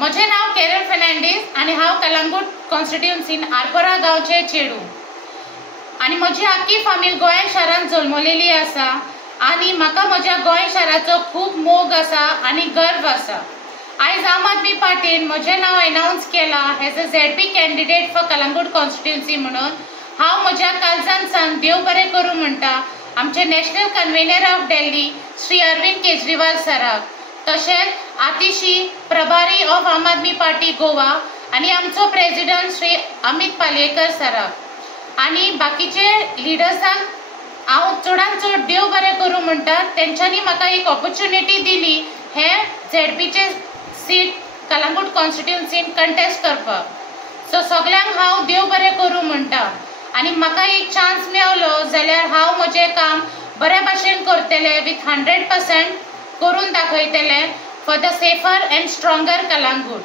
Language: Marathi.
म्हजें नांव केरल फर्नांडीस आनी हांव कलंगूट कॉन्स्टिट्युएन्सीन आरपोरा गांवचे चेडू आनी म्हजी आख्खी फामील गोंय शारांत जल्मलेली आसा आनी म्हाका म्हज्या गोंय शाराचो खूब मोग आसा आनी गर्व आसा। आयज आम आदमी पार्टीन म्हजें नांव अनाउन्स केलां as a ZP candidate for Calangute constituency म्हणून। हांव म्हज्या काळजान सावन देव बरें करूं म्हणटा आमचे national convener of Delhi Shri Arvind Kejriwal सराक, तशेंच आतिशी प्रभारी ऑफ आम आदमी पार्टी गोवा आनी आमचो प्रेसिडेंट श्री अमित पालयेकर सराक आनी बाकीचे लिडर्सांक हांव चडांत चड देव बरें करूं म्हणटा। तेंच्यांनी म्हाका एक ऑपॉर्च्युनिटी दिली हे ZPचे सीट कलंगूट कॉन्स्टिट्युएन्सीन कंटेस्ट करपाक। सो सगळ्यांक हांव देव बरें करूं म्हणटा आनी म्हाका एक चान्स मेळलो जाल्यार हांव म्हजें काम बऱ्या भाशेन करतलें विथ 100% करून दाखयतलें for the safer and stronger Calangute.